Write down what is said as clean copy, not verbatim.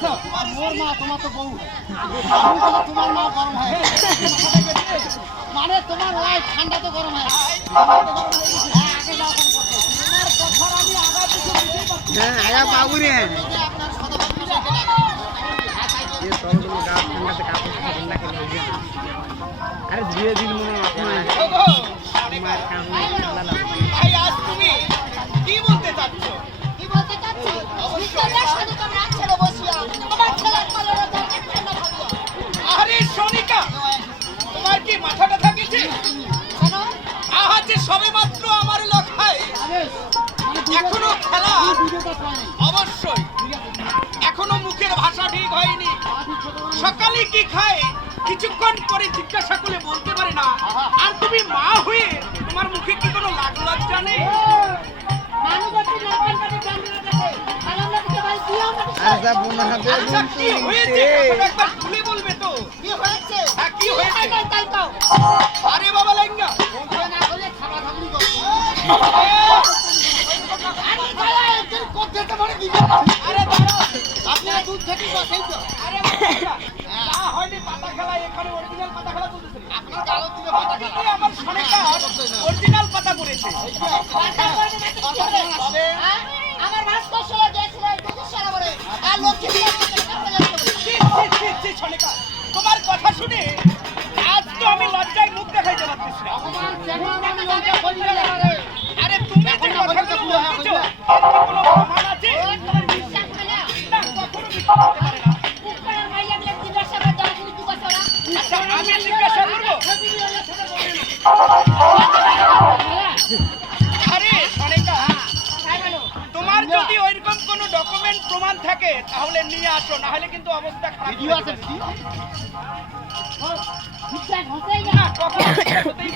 বলেছো মোর মা তোমার তো বউ তোমার মা গরম হয় মানে তোমার ওয়াইফ ঠান্ডা তো গরম হয় আগে যাও তোমার কথার আমি আগা কিছু বুঝতে পারছি হ্যাঁ আগা বাবু রে আপনার সদস্য ये तौल को गाछ ठंडा से कापूस ठंडा के लिए अरे धीरे धीरे मने मार काम ठंडा ना ভাই আজ তুমি কি বলতে চাচ্ছ? কি বলতে চাচ্ছি বিকেলের সাথে তোমরা ছেলে বসিয়া আমার ছেলের কলরা দরকার ঠান্ডা খাবো আরে সোনিকা, তোমার কি মাথাটা থাকিছে? কেন আজ যে সবে মাত্র আমার লখায় এখনো খেলা অবশ্যই এখনো মুখের ভাষা ঠিক হয়নি। সকালে কি খায় কিছুক্ষণ পরে জিজ্ঞাসা করলে বলতে পারে না, আর তুমি মা হয়ে তোমার মুখে কি কোনো লাগ লজ্জা নেই? अरे सब बोलना है আচ্ছা কি হয়েছে কথাটা একবার খুলে বলবে তো? কি হয়েছে হ্যাঁ কি হয়েছে? তাই তো আরে বাবা লেঙ্গা, বলতে না বলে খাবার খাবি গো আরে দাদা একদিন করতে মানে দিবে আরে দাঁড়াও, আপনারা দুধ থেকে বসেই তো আরে বাবা, না হয়নি পাতা খেলা, এখানে অরিজিনাল পাতা খেলা চলতেছে। আপনার গালত দিবে পাতা আপনি খাওয়া আমার সনেকা অরিজিনাল পাতা করেছে। আমার ভাস্কর ছেলে দিয়েছিল দুধের সারা বলে আর লক্ষ্মী ছি, ছি, ছি, সনেকা, তোমার কথা শুনে আজ তো আমি লজ্জায় মুখ দেখাইতে পারতেছি না। আমার চেহারা মানে লঙ্কা বলবে না রে আরে তুমি যে কথাগুলো বলতেছো এর কি কোনো প্রমাণ আছে? তোমার বিশ্বাস করে না না, কখনো বিশ্বাস করতে পারে না। উপরের মাইয়া গুলো জিজ্ঞাসা করে দাও তুমি কি বলছো না আচ্ছা, আমি জিজ্ঞাসা করবো? আরে সনেকা, তোমার যদি ওইরকম কোনো ডকুমেন্ট প্রমাণ থাকে তাহলে নিয়ে আসো, না হলে কিন্তু অবস্থা খারাপ ভিডিও হয়ে আছে যাবে। কি বিশ্বাস হতেই না না, কখনো হতেই পারে